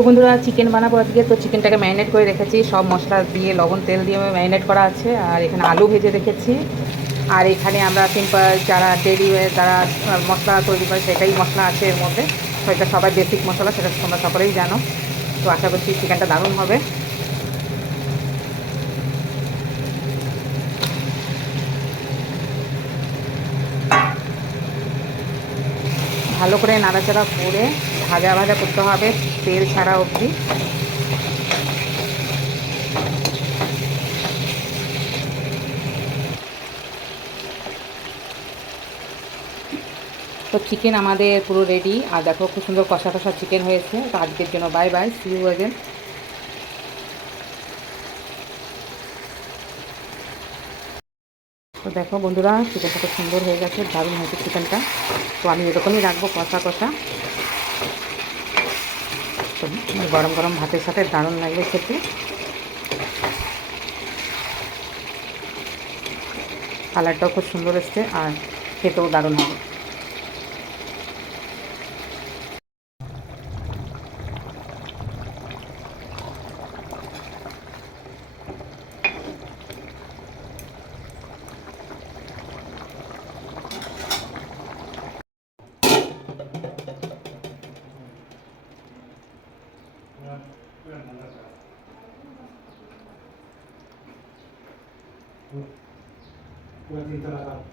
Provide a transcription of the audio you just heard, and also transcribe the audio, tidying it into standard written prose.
তো বন্ধুরা চিকেন বানাবো আজকে। তো চিকেনটাকে ম্যারিনেট করে রেখেছি, সব মশলা দিয়ে লবণ তেল দিয়ে ম্যারিনেট করা আছে। আর এখানে আলু ভেজে রেখেছি। আর এখানে আমরা সিম্পল যারা ডেলি যারা মশলা তৈরি করে সেটাই মশলা আছে এর মধ্যে। তো এটা সবাই বেসিক মশলা, সেটা তোমরা সকলেই জানো। তো আশা করছি চিকেনটা দারুণ হবে। ভালো করে নাড়াচাড়া করে ভাজা ভাজা করতে হবে তেল ছাড়া অবধি। তো চিকেন আমাদের পুরো রেডি। আর দেখো খুব সুন্দর কষা কষা চিকেন হয়েছে। তো আজকের জন্য bye bye, see you again. তো দেখো বন্ধুরা চিকেনটা খুব সুন্দর হয়ে গেছে, দারুণ হয়েছে চিকেনটা। তো আমি এরকমই রাখবো কষা কষা। তো গরম গরম ভাতের সাথে দারুণ লাগবে খেতে। কালারটাও খুব সুন্দর এসছে আর খেতেও দারুণ হবে। Una tinta